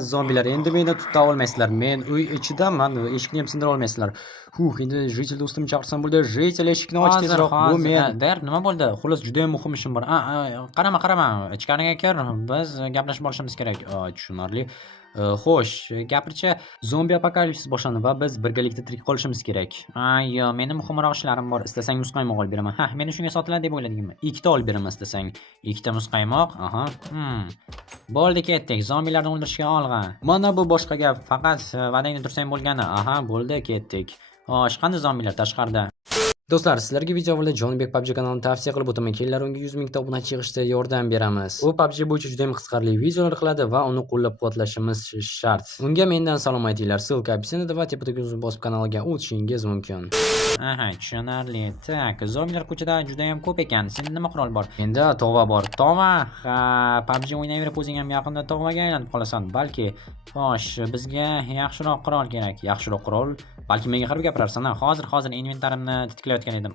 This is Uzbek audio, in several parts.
Zombilar, endi meni tuta olmaysizlar. Men uy ichidaman, eshikni ham sindira olmaysizlar. Endi Jitel do'stim chaqirsam bo'ldi. Jitel, eshikni och tezroq. Bu men. Der, nima bo'ldi? Xullas juda ham muhim ishim bor. Qarama. Ichkariga kir. Biz gaplashib olishimiz kerak. Tushunarli. Xo'sh, gapirchi, zombi apokalipsis boshlandi va biz birgalikda tirik qolishimiz kerak. Yo, meni muhimroq ishlarim bor. Istasang muzqaymoq olib beraman. Meni shunga sotiladi deb o'yladingmi? Ikkita olib beraman istasang. Ikkita muzqaymoq. Bo'ldi, ketdik. Zombilarni o'ldirishga olg'a. Mana bu boshqa gap. Faqat va'dangni tursang bo'lgani. Bo'ldi, ketdik. Xo'sh, qanday zombilar tashqarida? Do'stlar, sizlarga video avvalo Jonibek PUBG kanalini tavsiya qilib o'taman. Kelinglar unga 100 mingta obunachi yig'ishda yordam beramiz. U PUBG bo'yicha juda ham qiziqarli videolar qiladi va uni qo'llab-quvvatlashimiz shart. Unga mendan salom aytinglar. Silka opsiyada va tepadagi bosib kanaliga o'tishingiz mumkin. Tushunarli. Tak, zombilar ko'chada juda ham ko'p ekan. Senda nima qurol bor? Menda tova bor. Tova? PUBG o'ynayverib o'zing ham yaqinda tovaga aylanib qolasan. Balki, xo'sh, bizga yaxshiroq qurol kerak. Yaxshiroq qurol. Balki menga qarab gapirarsan. Hozir inventarimni titklayotgan edim.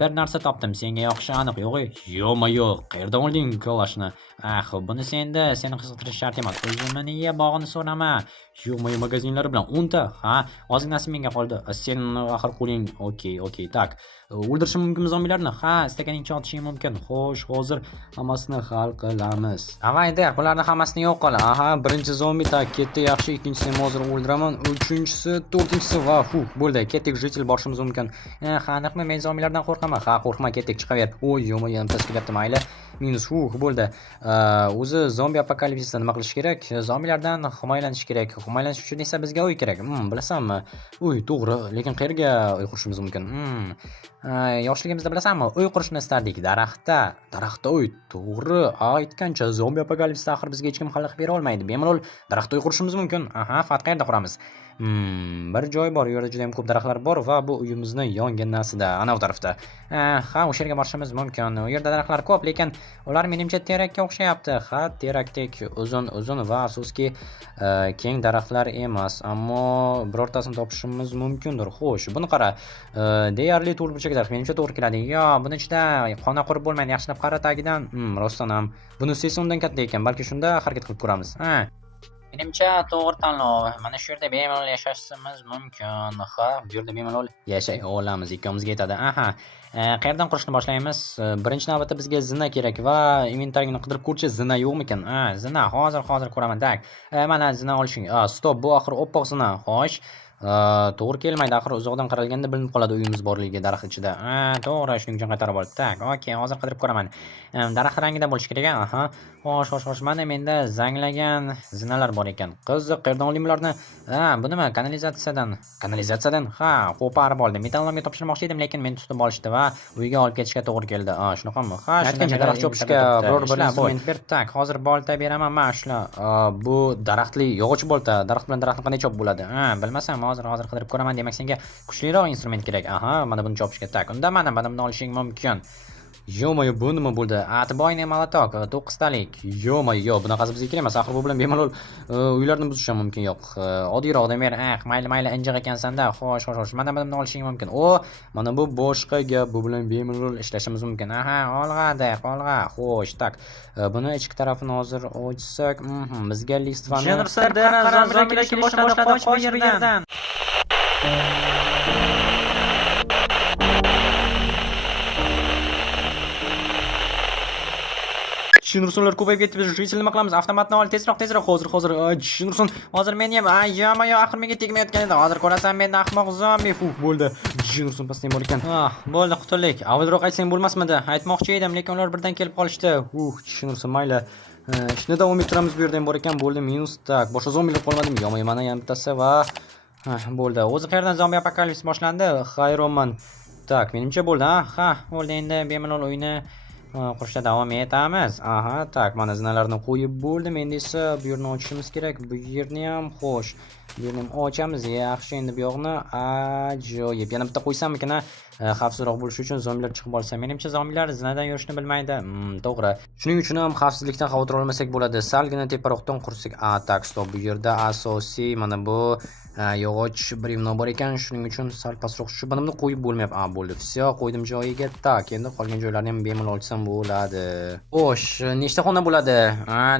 Bir narsa topdim. Senga yoqishi aniq. Yo'q, qayerdan olding kolashni? Buni seni qiziqtirish shart emas. O'zimni nega bog'ini so'rama. Magazinlar bilan 10 ta. Ozginasi menga qoldi. Sen axir qo'ling. Okey. Tak. O'ldirishim mumkinmi zombilarni? Istaganingcha otishing mumkin. Xo'sh, hozir hammasini hal qilamiz. Davay der, bularni hammasini yo'q qil. Birinchi zombi tak ketdi, yaxshi. Ikkinchisini ham hozir o'ldiraman. Uchinchisi, to'rtinchisi va bo'ldi. Ketdik, Jitel borishimiz mumkin. Aniqmi, men zombilardan qo'rqaman. Qo'rqma, ketdik, chiqaver. Yana pastga ketdi, mayli. Minus bo'ldi. O'zi zombi apokalipsisda nima qilish kerak? Zombilardan himoyalanish kerak. Himoyalanish uchun esa bizga uy kerak. Bilasanmi? Uy, to'g'ri, lekin qayerga uy qurishimiz mumkin? Yoshligimizda bilasanmi, uy qurishni istardik. Daraxtda uy. To'g'ri, aytgancha zombi apokalipsisda axir bizga hech kim xalaqit bera olmaydi. Bemalol daraxtda uy qurishimiz mumkin. Faqat qayerda quramiz? Bir joy bor, u yerda juda ham ko'p daraxtlar bor va bu uyimizni yonginasida, ana bu tarafda. O'sha yerga borishimiz mumkin. U yerda daraxtlar ko'p, lekin ular menimcha terakka o'xshayapti. Terakdek uzun va afsuski keng daraxtlar emas, ammo birortasini topishimiz mumkindir. Xo'sh, buni qara. Deyarli to'rt burchak daraxt menimcha to'g'ri keladi. Buni ichida xona qurib bo'lmaydi. Yaxshilab qara tagidan. Rostdan ham. Buni sesondan katta ekan, balki shunda harakat qilib ko'ramiz. Menimcha to'g'ri tanlov. Mana shu yerda bemalol yashashimiz mumkin. Bu yerda bemalol yashay olamiz. Ikkamizga yetadi. Qayerdan qurishni boshlaymiz? Birinchi navbatda bizga zina kerak va inventaringni qidirib ko'rchi, zina yo'qmikan? Zina hozir ko'raman. Tak. Mana zina olishing. Stop, bu axir oppoq zina. Xo'sh. To'g'ri kelmaydi, axir uzoqdan qaralganda bilinib qoladi uyimiz borligi daraxt ichida. To'g'ri, shuning uchun qaytarib oldi. Tak, okey, hozir qidirib ko'raman. Daraxt rangida bo'lish kerak. Xo'sh, mana menda zanglagan zinalar bor ekan. Qiziq, qayerdan olding bularni? Bu nima? Kanalizatsiyadan. Qo'parib oldim. Metallomga topshirmoqchi edim, lekin meni tutib olishdi va uyga olib ketishga to'g'ri keldi. Shunaqami? Shunday daraxt chopishga biror bir instrument ber. Tak, hozir bolta beraman. Mana shular. Bu daraxtli yog'och bolta. Daraxt bilan daraxtni qanday chopib bo'ladi? Bilmasam, hozir qidirib ko'raman. Demak, senga kuchliroq instrument kerak. Mana buni chopishga. Tak, unda mana buni olishing mumkin. Bu nima bo'ldi? Atboyni molotok 9 talik. Bunaqasi bizga kerak emas. Axir bu bilan bemalol uylarni buzish ham mumkin. Yo'q. Oddiyroq demer. Mayli injiq ekansan-da. Xo'sh. Mana buni olishing mumkin. Mana bu boshqa gap. Bu bilan bemalol ishlashimiz mumkin. Olg'a. Xo'sh, tak. Buni ichki tarafini hozir ochsak, bizga list va zombilar kelishni boshladi. Qoch bu yerdan. Tushunursunlar, ko'payib ketdi. Biz Jitel nima qilamiz? Avtomatni ol, tezroq. Hozir. Tushunursun. Hozir men ham axir menga tegmayotgan edi. Hozir ko'rasan, men ahmoq zombi. Bo'ldi. Tushunursun, pastdan bor ekan. Bo'ldi, qutuldik. Avvalroq aytsang bo'lmasmidi? Aytmoqchi edim, lekin ular birdan kelib qolishdi. Tushunursun, mayli. Ishni davom ettiramiz. Bu yerda ham bor ekan. Bo'ldi, minus. Tak, boshqa zombilar qolmadimi? Mana ham bittasi va bo'ldi. O'zi qayerdan zombi apokalipsis boshlandi? Hayronman. Tak, menimcha bo'ldi. Bo'ldi, endi bemalol uyni qurishda davom etamiz. Tak, mana zinalarni qo'yib bo'ldim. Endi esa bu yerni ochishimiz kerak. Bu yerni ham xo'sh. Bu yerni ham ochamiz. Yaxshi, endi bu yoqni ajoyib. Yana bitta qo'ysammikan? xavfsizroq bo'lishi uchun zombilar chiqib olsa, menimcha zombilar zinadan yurishni bilmaydi. To'g'ri. Shuning uchun ham xavfsizlikdan xavotir olmasak bo'ladi. Salgina teparoqdan qursak. Tak, stop. Bu yerda asosiy mana bu yog'och brevno bor ekan. Shuning uchun sal pastroq shu bunimni qo'yib bo'lmayapti. Bo'ldi. Всё, qo'ydim joyiga. Tak, endi qolgan joylarni ham bemalol olsam bo'ladi. Xo'sh, nechta xona bo'ladi?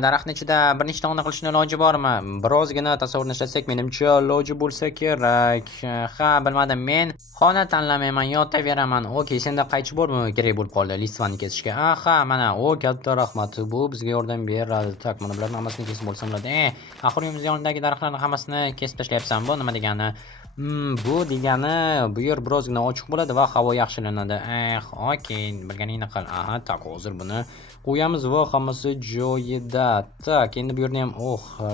Daraxtning ichida bir nechta xona qilishning iloji bormi? Birozgina tasavvurni ishlatsak, menimcha iloji bo'lsa kerak. Bilmadim, men xona tanlamayman, yotaveraman. Okey, senda qaychi bormi? Kerak bo'lib qoldi listvani kesishga. Mana, katta rahmat. Bu bizga yordam beradi. Tak, mana bularning hammasini kesib bo'lsam bo'ladi. Axir uyimiz yonidagi daraxtlarning hammasini kesib tashlayapsan. Bu nima degani? Bu degani bu yer birozgina ochiq bo'ladi va havo yaxshilanadi. Okey, bilganingni qil. Tak, hozir buni qo'yamiz va hammasi joyida. Tak, endi bu yerni ham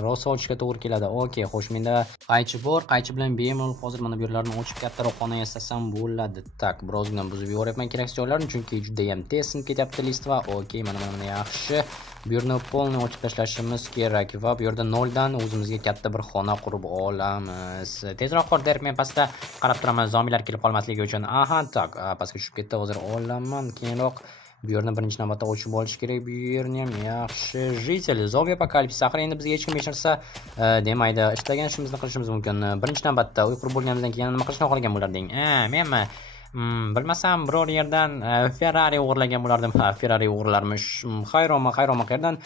rosa ochishga to'g'ri keladi. Okey, xo'sh, menda qaychi bor. Qaychi bilan bemalol hozir mana bu yerlarni ochib kattaroq xona yasasam bo'ladi. Tak, birozgina buzib yuboryapman keraksiz joylarni, chunki juda ham tez sinib ketyapti listva. Okey, mana yaxshi. Bu yerni polni ochib tashlashimiz kerak va bu yerda 0 dan o'zimizga katta bir xona qurib olamiz. Tezroq qor derib, men pastda qarab turaman zombilar kelib qolmasligi uchun. Tak, pastga tushib ketdi. Hozir olaman keyinroq. Bu yerni birinchi navbatda ochib olish kerak. Bu yerni ham yaxshi. Jitel, zombi apokalipsis. Axir endi bizga hech kim hech narsa demaydi. Istagan ishimizni qilishimiz mumkin. Birinchi navbatda uy qurib bo'lganimizdan keyin nima qilishni xohlagan bo'larding? Menmi? Bilmasam, biror yerdan Ferrari o'g'irlagan bo'lardim. Ferrari o'g'irlarmish. Hayronman, qayerdan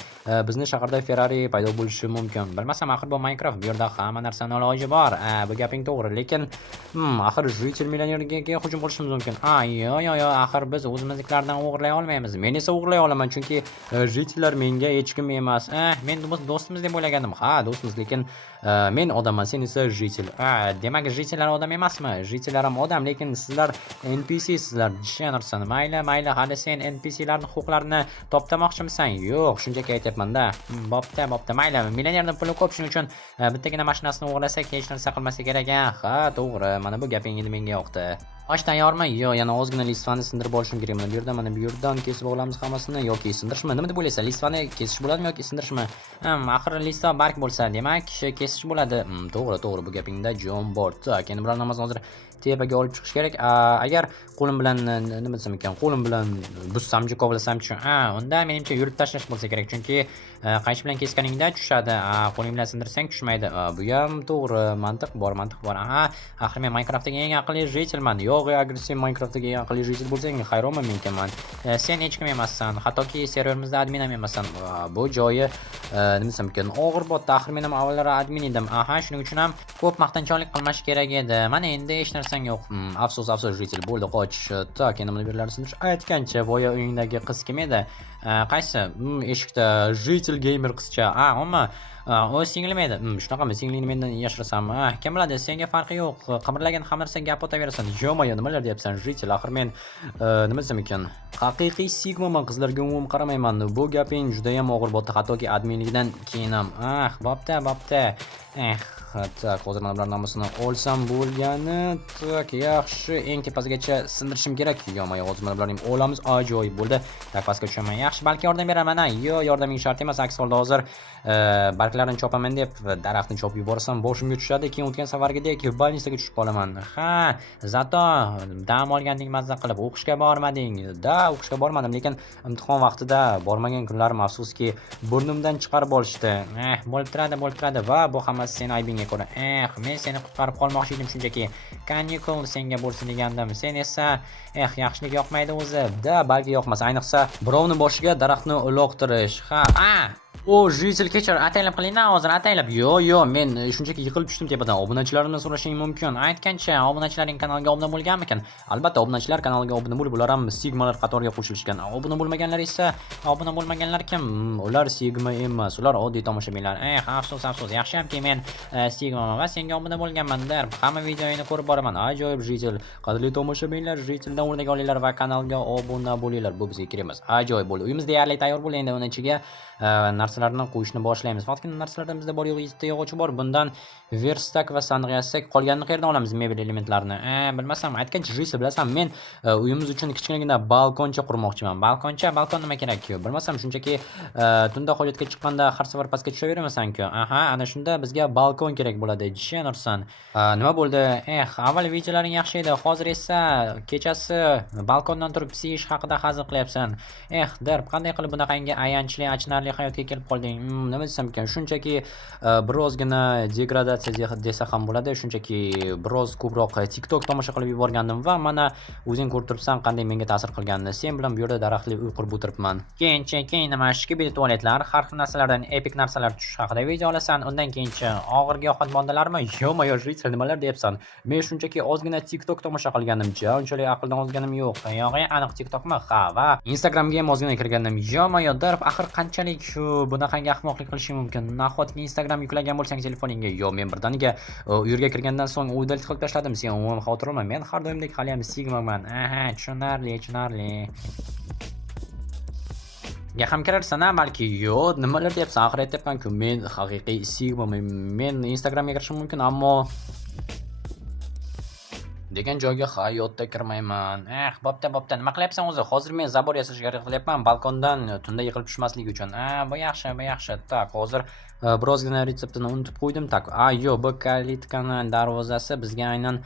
bizni shaharda Ferrari paydo bo'lishi mumkin. Bilmasam, axir bu Minecraft, bu yerda hamma narsaning iloji bor. Bu gaping to'g'ri, lekin axir Jitel millionerga hujum qilishimiz mumkin. Yo'q, axir biz o'zimizniklardan o'g'irlay olmaymiz. Men esa o'g'irlay olaman, chunki Jitellar menga hech kim emas. Men do'stimiz deb o'ylagandim. Do'stimiz, lekin men odamman, sen esa Jitel. Demak, Jitellar odam emasmi? Jitellar ham odam, lekin sizlar NPC sizlar tushunarsan. Mayli, hali sen NPClarning huquqlarini toptamoqchimisan? Yo'q, shunchaki aytyapman-da. Bo'pti, mayli. Millionerning puli ko'p, shuning uchun bittagina mashinasini o'g'irlasak, hech narsa qilmasa kerak. To'g'ri. Mana bu gaping endi menga yoqdi. Osh tayyormi? Yo'q, yana ozgina listvani sindirib olishim kerak. Mana bu yerdan, mana bu yerdan kesib olamiz hammasini yoki sindirishmi? Nima deb o'ylaysan? Listvani kesish bo'ladimi yoki sindirishmi? Axir listva bark bo'lsa, demak, kesish bo'ladi. To'g'ri, bu gapingda jon bor. Tak, endi bularni hammasini hozir tepaga olib chiqish kerak. Agar qo'lim bilan nima desam ekan, qo'lim bilan bussam-chi, kovlasam-chi, unda menimcha yurib tashlash bo'lsa kerak, chunki qaychi bilan kesganingda tushadi. Qo'ling bilan sindirsang tushmaydi. Bu ham to'g'ri, mantiq bor. Axir men Minecraftdagi eng aqlli Jitelman. Yo'q, agar sen Minecraftdagi eng aqlli Jitel bo'lsang, hayronman menman. Sen hech kim emassan, hattoki serverimizda admin ham emassan. Bu joyi nima desam ekan, og'ir botdi. Axir men ham avvallari admin edim. Shuning uchun ham ko'p maqtanchoqlik qilmash kerak edi. Mana endi hech narsang yo'q. Afsus Jitel, bo'ldi, qoch. Tak, endi mana bu yerlarni sindirish. Aytgancha, boya uyingdagi qiz kim edi? Qaysi? Eshikda Jitel gamer qizcha. O singlim edi. Shunaqami? Singlingni mendan yashirasam? Kim biladi, senga farqi yo'q. Qimirlagan hamma narsaga gap otaverasan. Yo'q, nimalar deyapsan, Jitel? Axir men nima desam ekan, haqiqiy sigmaman, qizlarga umuman qaramayman. Bu gaping juda ham og'ir botdi, hattoki adminligidan keyin ham. Bo'pti. Tak, hozir mana bularning hammasini olsam bo'lgani. Tak, yaxshi, eng tepasigacha sindirishim kerak. Yo'q, hozir mana bularni olamiz. Ajoyib bo'ldi. Tak, pastga tushaman. Yaxshi, balki yordam beraman. Yo'q, yordaming shart emas. Aks holda hozir barglarni chopaman deb daraxtni chopib yuborsam, boshimga tushadi. Keyin o'tgan safargidek больницаga tushib qolaman. Zato dam olganding mazza qilib o'qishga bormading. O'qishga bormadim, lekin imtihon vaqtida bormagan kunlarim afsuski burnimdan chiqarib olishdi. Bo'lib turadi va bu hammasi sen aybingga ko'ra. Men seni qutqarib qolmoqchi edim, shunchaki kanikul senga bo'lsin degandim. Sen esa yaxshilik yoqmaydi o'zi. Balki yoqmas, ayniqsa birovni boshiga daraxtni uloqtirish. Jitel, kechir, ataylab qilinglar hozir, ataylab. Yo'q, men shunchaki yiqilib tushdim tepadan. Obunachilarimdan so'rashing mumkin. Aytgancha, obunachilaring kanalga obuna bo'lganmikan? Albatta, obunachilar kanalga obuna bo'lib, ular ham sigmalar qatoriga qo'shilishgan. Obuna bo'lmaganlar esa, obuna bo'lmaganlar kim? Ular sigma emas, ular oddiy tomoshabinlar. Afsus, yaxshiyamki men sigmaman va senga obuna bo'lganman der. Hamma videoyini ko'rib boraman. Ajoyib Jitel. Qadrli tomoshabinlar, Jiteldan o'rnak olinglar va kanalga obuna bo'linglar. Bu bizga kerak emas. Ajoyib bo'ldi. Uyimiz deyarli tayyor bo'ldi. Endi uni ichiga narsa narsalarni qo'yishni boshlaymiz. Faqatgina narsalardan bizda bor yo'q 7 ta yog'ochi bor. Bundan verstak va sandiq yasasak, qolganini qayerdan olamiz mebel elementlarini? Bilmasam, aytgancha Jisi bilasan, men uyimiz uchun kichkinagina balkoncha qurmoqchiman. Balkon nima kerak? Bilmasam, shunchaki tunda hojatga chiqqanda har safar pastga tushaverasan-ku. Ana shunda bizga balkon kerak bo'ladi. Tushunarsan? Nima bo'ldi? Avval videolaring yaxshi edi. Hozir esa kechasi balkondan turib pisish haqida hazil qilyapsan. Darb, qanday qilib bunaqangi ayanchli, achinarli hayotga kelib qolding? Nima desam ekan? Shunchaki birozgina degradatsiya desa ham bo'ladi. Shunchaki biroz ko'proq TikTok tomosha qilib yuborgandim va mana o'zing ko'rib turibsan qanday menga ta'sir qilganini. Sen bilan bu yerda daraxtli uy qurib o'tiribman. Keyin nima shkibil tualetlar, har xil narsalardan epik narsalar tushish haqida video olasan. Undan keyinchi og'ir giyohvand moddalarmi? Yo'q, nimalar deyapsan? Men shunchaki ozgina TikTok tomosha qilganimcha, unchalik aqldan ozganim yo'q. Yo'q, aniq TikTokmi? Ha, va Instagramga ham ozgina kirgandim. Yo'q, darb, axir qanchalik shu bunaqangi ahmoqlik qilishim mumkin? Nahotki Instagram yuklagan bo'lsang telefoningga? Yo'q, men birdaniga u yerga kirgandan so'ng udalt qilib tashladim. Sen umuman xavotir olma. Men har doimdek hali ham Sigmaman. Tushunarli. Ga ham kirarsan-a, balki yo'q, nimalar deyapsan? Axir aytyapman-ku, men haqiqiy Sigmaman. Men Instagramga kirishim mumkin, ammo degan joyga hayotda kirmayman. Bo'pti. Nima qilyapsan o'zi? Hozir men zabor yasashga qilyapman balkondan tunda yiqilib tushmaslik uchun. Bu yaxshi. Tak, hozir birozgina retseptini unutib qo'ydim. Tak. Yo'q, bu kalitkani darvozasi bizga aynan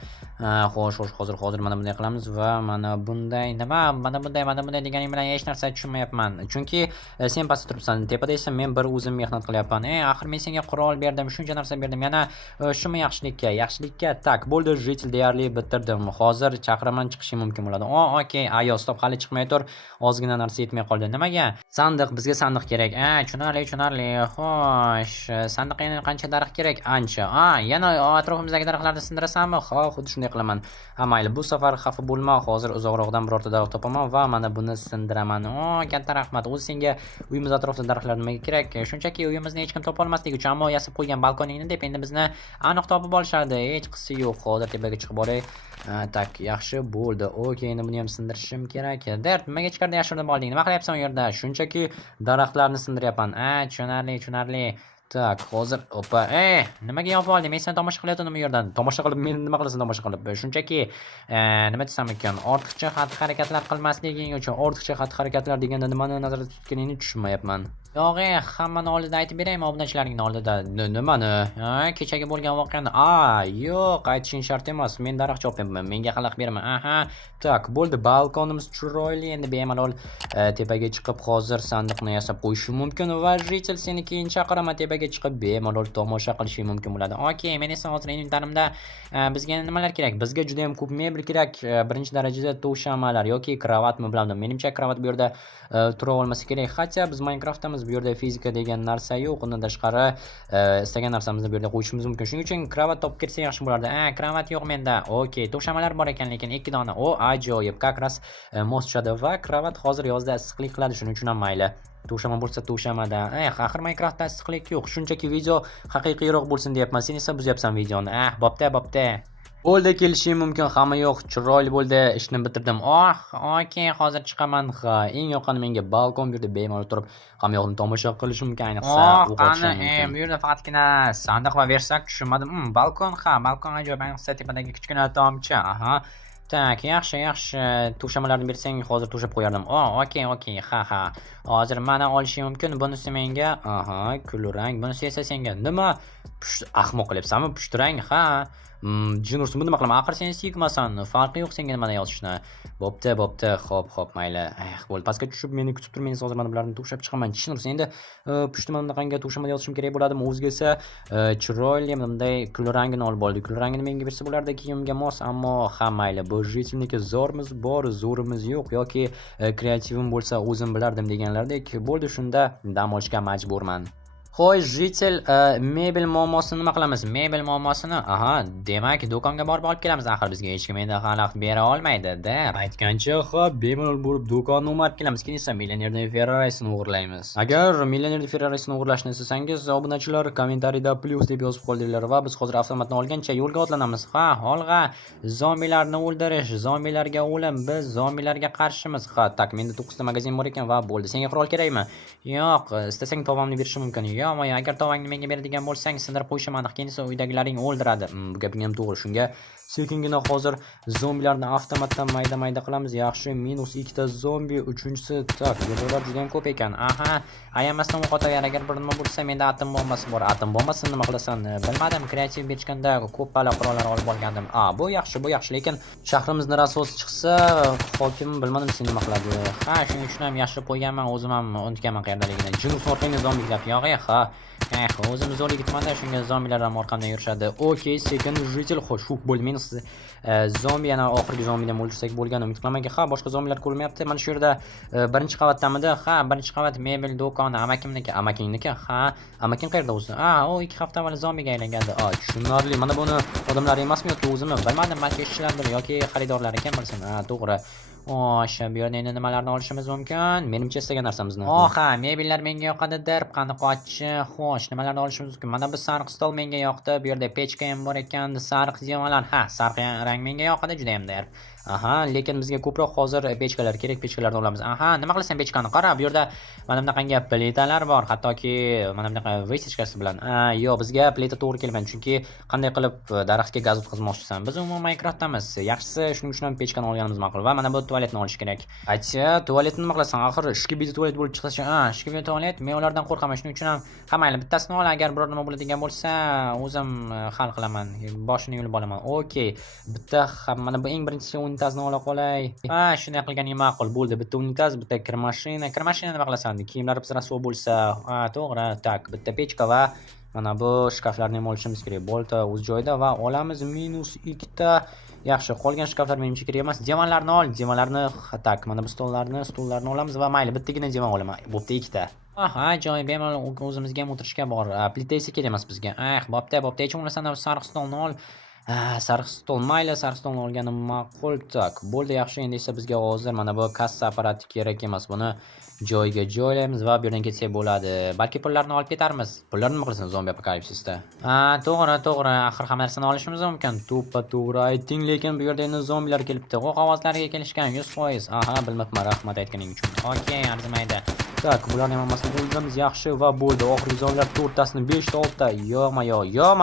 hozir mana bunday qilamiz va mana bunday deganing bilan hech narsa tushunmayapman. Chunki sen pastda turibsan, tepada esa men bir o'zim mehnat qilyapman. Axir men senga qurol berdim, shuncha narsa berdim. Yana shumi yaxshilikka. Tak, bo'ldi, jitil deyarli bitirdim. Hozir chaqiraman chiqishim mumkin bo'ladi. Okey, stop, hali chiqmay tur. Ozgina narsa yetmay qoldi. Nimaga? Sandiq, bizga sandiq kerak. Tushunarli. Xo'sh, sandiqqa yana qancha daraxt kerak? Ancha. Yana atrofimizdagi daraxtlarni sindirasanmi? Xuddi shunday qilaman. Mayli, bu safar xafa bo'lma. Hozir uzoqroqdan birorta daraxt topaman va mana buni sindiraman. Katta rahmat. O'zi senga uyimiz atrofida daraxtlar nimaga kerak? Shunchaki uyimizni hech kim topa olmasligi uchun, ammo yasab qo'ygan balkoningni deb endi bizni aniq topib olishadi. Hech qisi yo'q. Hozir tepaga chiqib boray. Tak, yaxshi bo'ldi. Okey, endi buni ham sindirishim kerak. Dard, nimaga ichkarida yashirinib olding? Nima qilyapsan u yerda? Shunchaki daraxtlarni sindiryapman. Tushunarli. Tak, hozir nimaga yopib olding? Men seni tomosha qilayotgandim u yerdan. Tomosha qilib, men nima qilasan tomosha qilib? Shunchaki nima desam ekan, ortiqcha xatti-harakatlar qilmasliging uchun. Ortiqcha xatti-harakatlar deganda nimani nazarda tutganingni tushunmayapman. Yo'q, hammani oldida aytib beraymi, obunachilaringning oldida? Nimani? Kechagi bo'lgan voqeani. Yo'q, aytishing shart emas. Men daraxt chopyapman. Menga xalaqit berma. Tak, bo'ldi. Balkonimiz chiroyli. Endi bemalol tepaga chiqib hozir sandiqni yasab qo'yishim mumkin va jitil seni keyin chaqiraman tepaga chiqib bemalol tomosha qilishim mumkin bo'ladi. Okey, men esa hozir inventarimda bizga nimalar kerak? Bizga juda ham ko'p mebel kerak. Birinchi darajada to'shamalar yoki kravatmi bilmadim. Menimcha kravat bu yerda tura olmasa kerak. Hatto biz Minecraftdamiz, bu yerda fizika degan narsa yo'q. Undan tashqari istagan narsamizni bu yerda qo'yishimiz mumkin. Shuning uchun kravat topib ketsa yaxshi bo'lardi. Kravat yo'q menda. Okey, to'shamalar bor ekan, lekin 2 dona. Ajoyib, как раз mos tushadi va kravat hozir yozda issiqlik qiladi, shuning uchun ham mayli. To'shama bo'lsa to'shamada. Axir Minecraftda issiqlik yo'q. Shunchaki video haqiqiyroq bo'lsin deyapman. Sen esa buzyapsan videoni. Bo'pti. Bo'ldi, kelishim mumkin. Hamma yo'q, chiroyli bo'ldi. Ishni bitirdim. Okey, hozir chiqaman. Eng yoqqani menga balkon bu yerda bemalol turib hamma yoqni tomosha qilish mumkin, ayniqsa o'qishim mumkin. Bu yerda faqatgina sandiq va versak tushunmadim. Balkon ajoyib, ayniqsa tepadagi kichkina tomchi. Tak, yaxshi. To'shamalarni bersang hozir to'shab qo'yardim. Okey. Hozir mana olishim mumkin. Bunisi menga. Kulrang. Bunisi esa senga. Nima? Ahmoq qilyapsanmi? Pushtirang. Jin ursin, nima qilaman? Axir sen Sigmasan. Farqi yo'q senga nimani yozishni. Bo'pti. Xo'p, mayli. Bo'ldi. Pastga tushib meni kutib tur. Men hozir mana bularni to'shab chiqaman. Jin ursin. Endi pushtiman bunaqangi to'shamada yozishim kerak bo'ladimi? O'ziga esa chiroyli bunday kulrangini olib oldi. Kulrangini menga bersa bo'lardi, kiyimga mos, ammo mayli. Bu jitilniki zo'rimiz bor, zo'rimiz yo'q yoki kreativim bo'lsa o'zim bilardim deganlardek. Bo'ldi, shunda dam olishga majburman. Xo'sh, jitel mebel muammosini nima qilamiz? Mebel muammosini, demak, do'konga borib olib kelamiz. Axir bizga hech kim endi xalaqit bera olmaydi deb aytgancha, bemalol borib do'konni o'marib kelamiz. Keyin esa millionerning Ferrarisini o'g'irlaymiz. Agar millionerning Ferrarisini o'g'irlashni istasangiz, obunachilar kommentariyda plus deb yozib qoldiringlar va biz hozir avtomatni olgancha yo'lga otlanamiz. Olg'a, zombilarni o'ldirish, zombilarga o'lim, biz zombilarga qarshimiz. Tak, menda 9 ta magazin bor ekan va bo'ldi. Senga qurol kerakmi? Yo'q, istasang tovamni berishim mumkin. Yo'q, agar tovangni menga beradigan bo'lsang, sindirib qo'yishaman. Keyin esa uydagilaring o'ldiradi. Bu gaping ham to'g'ri. Shunga sekingina hozir zombilarni avtomatdan mayda qilamiz. Yaxshi, -2 ta zombi, uchinchisi tak, joylar juda ham ko'p ekan. Ayamasdan o'q otaver. Agar bir nima bo'lsa, menda atom bombasi bor. Atom bombasini nima qilasan? Bilmadim, kreativ berishganda ko'p bala qurollar olib olgandim. Bu yaxshi, lekin shahrimizning rasosi chiqsa, hokim bilmadim sen nima qiladi. Shuning uchun ham yashirib qo'yganman, o'zim ham unutganman qayerdaligini. Jinus orqangda zombilar yo'q, o'zim zo'r yigitman-da, shunga zombilar ham orqamdan yurishadi. Okey, sekin jitel xo'sh, bo'ldi. Men zombi yana oxirgi zombidan o'ldirsak bo'lgan umid qilamanki, boshqa zombilar ko'rinmayapti. Mana shu yerda birinchi qavatdamidi? Birinchi qavat mebel do'koni, amakimniki. Amaking qayerda o'zi? U 2 hafta avval zombiga aylangandi. Tushunarli. Mana buni odamlar emasmi yoki o'zimi? Bilmadim, balki ishchilardir yoki xaridorlar ekan bilsin. To'g'ri. Bu yerda endi nimalarni olishimiz mumkin? Menimcha istagan narsamizni. Mebellar menga yoqadi deb, qani qochchi. Xo'sh, nimalarni olishimiz mumkin? Mana bu sariq stol menga yoqdi. Bu yerda pechka ham bor ekan, sariq divanlar. Sariq rang menga yoqadi juda ham der. Lekin bizga ko'proq hozir pechkalar kerak, pechkalarni olamiz. Nima qilasan pechkani? Qara, bu yerda mana bunaqangi plitalar bor, hattoki mana bunaqa vesichkasi bilan. Yo'q, bizga plita to'g'ri kelmaydi, chunki qanday qilib daraxtga gaz o'tkazmoqchisan? Biz umuman Minecraftdamiz. Yaxshisi, shuning uchun ham pechkani olganimiz ma'qul. Va mana bu tualetni olish kerak. Tualetni nima qilasan? Axir ishki tualet bo'lib chiqsa, ishki tualet, men ulardan qo'rqaman. Shuning uchun ham mayli, bittasini ol, agar biror nima bo'ladigan bo'lsa, o'zim hal qilaman. Boshini yulib olaman. Okey. Bitta mana bu eng birinchi unitazni ola qolay. Shunday qilganing ma'qul bo'ldi. Bitta unitaz, bitta kir mashina. Kir mashina nima qilasan? Kiyimlari rasvo bo'lsa, to'g'ri. Tak, bitta pechka va mana bu shkaflarni ham olishimiz kerak. Bolta o'z joyida va olamiz -2 ta. Yaxshi, qolgan shkaflar menimcha kerak emas. Divanlarni ol, divanlarni tak, mana bu stollarni olamiz va mayli, bittagina divan olaman. Bo'pti 2 ta. Joy bemalol o'zimizga ham o'tirishga bor. Plita esa kerak emas bizga. Bo'pti. Hech bo'lmasa sariq stolni ol. Sariq stol mayli, sariq stolni olganim ma'qul. Tak, bo'ldi, yaxshi. Endi esa bizga hozir mana bu kassa apparati kerak emas. Buni joyiga joylaymiz va bu yerdan ketsak bo'ladi. Balki pullarni olib ketarmiz. Pullarni nima qilasan zombi apokalipsisda? To'g'ri. Axir hamma narsani olishimiz mumkin. To'g'ri ayting, lekin bu yerda endi zombilar kelibdi. Qog'ozlarga kelishgan 100%. Bilmabman, rahmat aytganing uchun. Okey, arzimaydi. Tak, bularni hammasini o'ldiramiz. Yaxshi va bo'ldi. Oxirgi zombilar 4 tasini 5 ta 6 ta.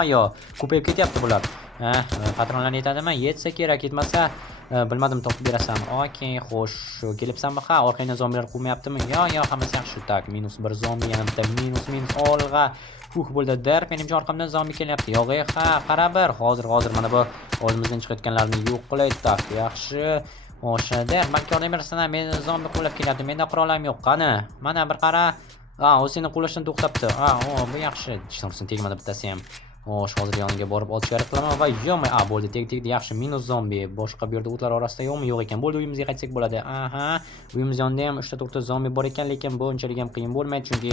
Yo'q. Ko'payib ketyapti bular. Patronlar yetadimi? Yetsa kerak, yetmasa bilmadim, topib berasan. Okey, xo'sh, kelibsanmi? Orqangdan zombilar quvmayaptimi? Yo'q, hammasi yaxshi. Tak, -1 zombi, yana bitta minus olg'a. Bo'ldi. Menimcha orqamdan zombi kelyapti. Yo'q, qara bir. Hozir mana bu oldimizdan chiqayotganlarni yo'q qilay. Tak, yaxshi. O'shada balki yordam bersan, men zombi quvlab kelyapti. Menda qurolim yo'q. Qani? Mana bir qara. U seni quvlashdan to'xtabdi. Bu yaxshi. Ishonsin, tegmadi bittasi ham. Hozir yoniga borib otishga harakat qilaman va yo'qmi? Bo'ldi, tegdi. Yaxshi, minus zombi. Boshqa bu yerda o'tlar orasida yo'qmi? Yo'q ekan. Bo'ldi, uyimizga qaytsak bo'ladi. Uyimiz yonida ham 3 ta 4 ta zombi bor ekan, lekin bu unchalik ham qiyin bo'lmaydi, chunki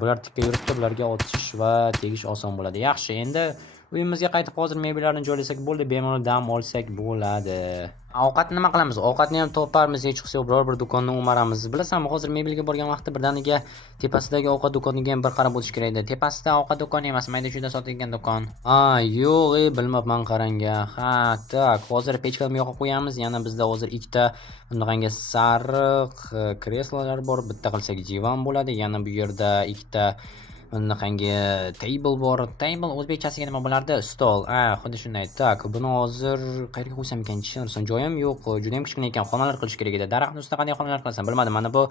bular tikka yuribdi, bularga otish va tegish oson bo'ladi. Yaxshi, endi uyimizga qaytib hozir mebellarni joylasak bo'ldi, bemalol dam olsak bo'ladi. Ovqatni nima qilamiz? Ovqatni ham toparmiz, hech qilsa biror bir do'konni o'maramiz. Bilasanmi, hozir mebelga borgan vaqtda birdaniga tepasidagi ovqat do'koniga ham bir qarab o'tish kerak edi. Tepasida ovqat do'koni emas, mayda-chuyda sotilgan do'kon. Yo'q, bilmabman, qaranga. Tak, hozir pechkani yoqib qo'yamiz. Yana bizda hozir 2 ta bunaqangi sariq kreslolar bor. Bitta qilsak divan bo'ladi. Yana bu yerda 2 ta bunaqangi table bor. Table o'zbekchasiga nima bo'lardi? Stol. Xuddi shunday. Tak, buni hozir qayerga qo'ysam ekan? Tushunarsan, joyim yo'q. Juda ham kichkina ekan. Xonalar qilish kerak edi. Daraxtning ustida qanday xonalar qilasan? Bilmadim. Mana bu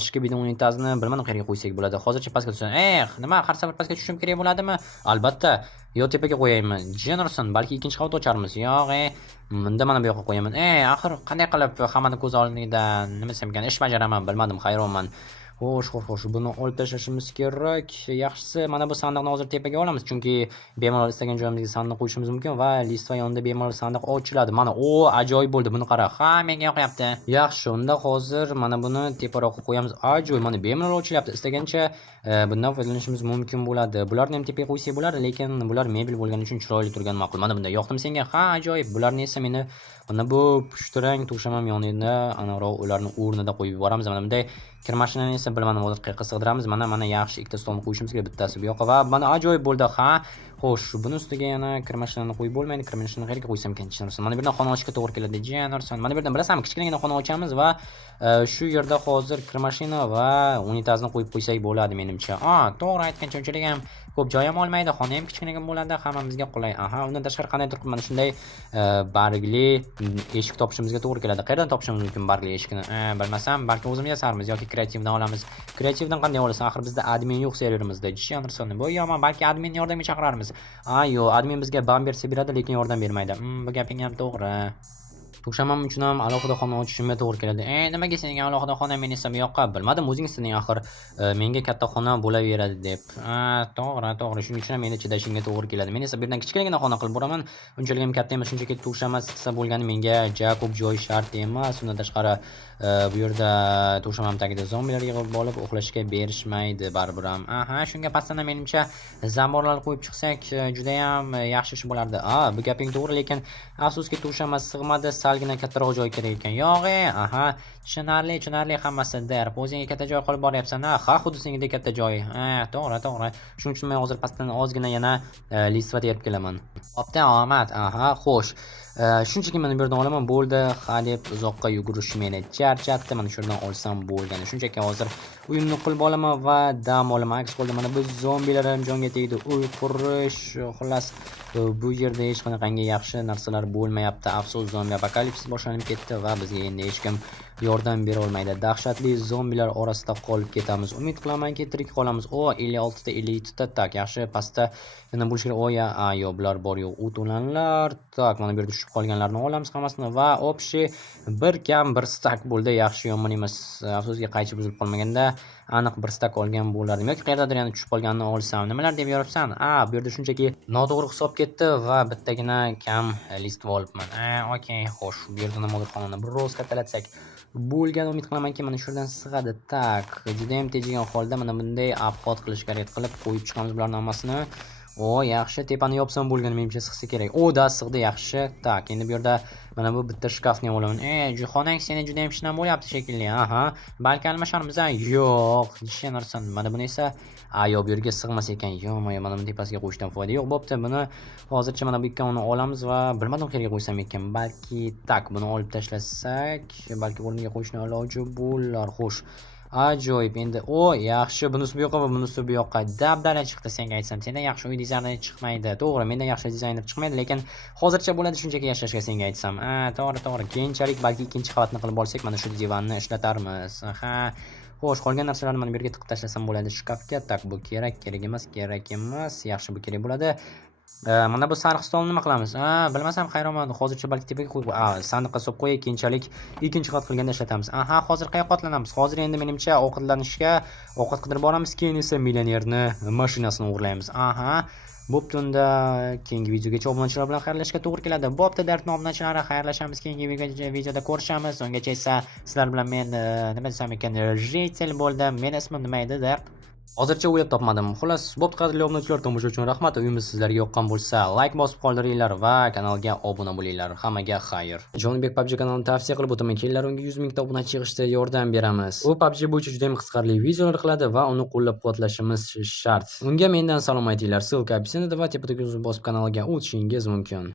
ishki bidon unitazni bilmadim qayerga qo'ysak bo'ladi. Hozircha pastga tushsin. Nima? Har safar pastga tushishim kerak bo'ladimi? Albatta. Yo tepaga qo'yaymi? Jennerson, balki ikkinchi qavat ocharmiz. Yo'q, bunda mana bu yoqqa qo'yaman. Axir qanday qilib hammani ko'z oldida nima desam ekan, ish bajaraman, bilmadim, hayronman. Xo'sh, buni olib tashlashimiz kerak. Yaxshisi, mana bu sandiqni hozir tepaga olamiz, chunki bemalol istagan joyimizga sandiq qo'yishimiz mumkin va Listva yonida bemalol sandiq ochiladi. Mana, ajoyib bo'ldi. Buni qara. Ha, menga yoqyapti. Yaxshi, unda hozir mana buni teparoqqa qo'yamiz. Ajoyib, mana bemalol ochilyapti. Istagancha bundan foydalanishimiz mumkin bo'ladi. Bularni ham tepaga qo'ysak bo'ladi, lekin bular mebel bo'lgani uchun chiroyli turgan ma'qul. Mana bunda yoqdim senga. Ha, ajoyib. Bularni esa meni mana bu pushtirang to'shamam yonida, anaroq ularni o'rnida qo'yib yuboramiz. Mana bunday kir mashinani esa bilmadim, hozir qayerga sig'diramiz. Mana yaxshi ikkita stolni qo'yishimiz kerak, bittasi bu yoqqa va mana ajoyib bo'ldi. Ha, xo'sh, buni ustiga yana kir mashinani qo'yib bo'lmaydi. Kir mashinani qayerga qo'ysam ekan, tushunarsan. Mana bu yerdan xona ochishga to'g'ri keladi. Janarson. Mana bu yerdan bilasanmi, kichkinagina xona ochamiz va shu yerda hozir kir mashina va unitazni qo'yib qo'ysak bo'ladi menimcha. To'g'ri aytgancha, unchalik ham ko'p joy ham olmaydi, xona ham kichkinaga bo'ladi, hammamizga qulay. Undan tashqari qanday turib mana shunday bargli eshik topishimizga to'g'ri keladi. Qayerdan topishimiz mumkin bargli eshikni? Bilmasam, balki o'zimiz yasarmiz yoki kreativdan olamiz. Kreativdan qanday olasan? Axir bizda admin yo'q serverimizda. Jishanirson. Bu yo'qmi? Balki adminni yordamga chaqirarmiz. Yo'q, admin bizga bam bersa beradi, lekin yordam bermaydi. Bu gaping ham to'g'ri. To'shamam uchun ham alohida xona ochishimga to'g'ri keladi. Nimaga senga alohida xona, men esa bu yoqqa? Bilmadim, o'zing isteding axir. Menga katta xona bo'laveradi deb. To'g'ri. Shuning uchun ham meni chidashimga to'g'ri keladi. Men esa bu yerdan kichkinagina xona qilib boraman. Unchalik ham katta emas, shunchaki to'shamasa bo'lgani menga ja ko'p joy shart emas. Undan tashqari bu yerda to'shamam tagida zombilar yig'ib olib uxlashga berishmaydi baribir ham. Shunga pastdan menimcha zamorlar qo'yib chiqsak juda ham yaxshi ish bo'lardi. Bu gaping to'g'ri, lekin afsuski to'shama sig'madi. Salgina kattaroq joy kerak ekan. Tushunarli hammasi der. O'zingga katta joy qilib boryapsan. Xuddi sengdek katta joy. To'g'ri. Shuning uchun men hozir pastdan ozgina yana Listva terib kelaman. Bo'pti, omad. Xo'sh. Shunchaki mana bu yerdan olaman, bo'ldi. Deb uzoqqa yugurish meni charchatdi. Mana shu yerdan olsam bo'lgani. Shunchaki hozir uyimni qilib olaman va dam olaman. Aks holda mana bu zombilar ham jonga tegdi. Qurish, xullas bu yerda hech qanaqangi yaxshi narsalar bo'lmayapti. Afsus, zombi apokalipsis boshlanib ketdi va bizga endi hech kim yordam bera olmaydi. Dahshatli zombilar orasida qolib ketamiz. Umid qilamanki tirik qolamiz. 56 ta 57 ta. Tak, yaxshi, pastda yana bo'lish kerak. Yo'q, bular bor yo'q. O'to'lanlar. Tak, mana bu yerda tushib qolganlarni olamiz hammasini va opshi bir kam bir stak bo'ldi. Yaxshi, yomon emas. Afsuski qaychi buzilib qolmaganda aniq bir stak olgan bo'lardim. Yoki qayerdadir yana tushib qolganini olsam. Nimalar deb yoribsan? Bu yerda shunchaki noto'g'ri hisob ketdi va bittagina kam list olibman. Okey, xo'sh, bu yerda nimadir xonani biroz kattalatsak bo'lgan. Umid qilamanki mana shu yerdan sig'adi. Tak, juda ham tejigan holda mana bunday obxod qilishga harakat qilib qo'yib chiqamiz bularning hammasini. Yaxshi, tepani yopsam bo'lgan, menimcha sig'sa kerak. Da sig'di, yaxshi. Tak, endi bu yerda mana bu bitta shkafni olaman. Xonang seni juda ham shinam bo'lyapti shekilli. Balki almasharmiz. Yo'q, ishonarsan. Mana buni esa yo'q, bu yerga sig'mas ekan. Mana buni tepasiga qo'yishdan foyda yo'q. Bo'pti, buni hozircha mana bu ikkovini olamiz va bilmadim qayerga qo'ysam ekan. Balki tak, buni olib tashlasak, balki o'rniga qo'yishni iloji bo'lar. Xo'sh. Ajoyib. Endi yaxshi, bunisi bu yoqqa va bunisi bu yoqqa. Dabdala chiqdi senga aytsam. Sendan yaxshi uy dizayneri chiqmaydi. To'g'ri, mendan yaxshi dizayner chiqmaydi, lekin hozircha bo'ladi shunchaki yashashga senga aytsam. To'g'ri. Keyinchalik balki ikkinchi qavatni qilib olsak, mana shu divanni ishlatarmiz. Xo'sh, qolgan narsalarni mana bu yerga tiqib tashlasam bo'ladi shkafga. Tak, bu kerak emas. Yaxshi, bu kerak bo'ladi. Mana bu sariq stolni nima qilamiz? Bilmasam, hayronman. Hozircha balki tepaga qo'yib, sandiqqa solib qo'yay, keyinchalik ikkinchi qavat qilganda ishlatamiz. Hozir qayerga otlanamiz? Hozir endi menimcha ovqatlanishga ovqat qidirib boramiz, keyin esa millionerni mashinasini o'g'irlaymiz. Bo'pti, unda keyingi videogacha obunachilar bilan xayrlashishga to'g'ri keladi. Bo'pti, dardli obunachilari, xayrlashamiz keyingi videoda ko'rishamiz. Ungacha esa sizlar bilan men nima desam ekan, Jeytel bo'ldim. Meni ismim nima edi deb hozircha o'ylab topmadim. Xullas, bo'pti, qadrli obunachilar, tomosha uchun rahmat. Uyimiz sizlarga yoqqan bo'lsa, like bosib qoldiringlar va kanalga obuna bo'linglar. Hammaga xayr. Jonibek PUBG kanalini tavsiya qilib o'taman. Kelinlar unga 100 ming ta obunachi yig'ishda yordam beramiz. U PUBG bo'yicha juda ham qiziqarli videolar qiladi va uni qo'llab-quvvatlashimiz shart. Unga mendan salom aytinglar. Ссылка описанияda va tepadagi bosib kanalga o'tishingiz mumkin.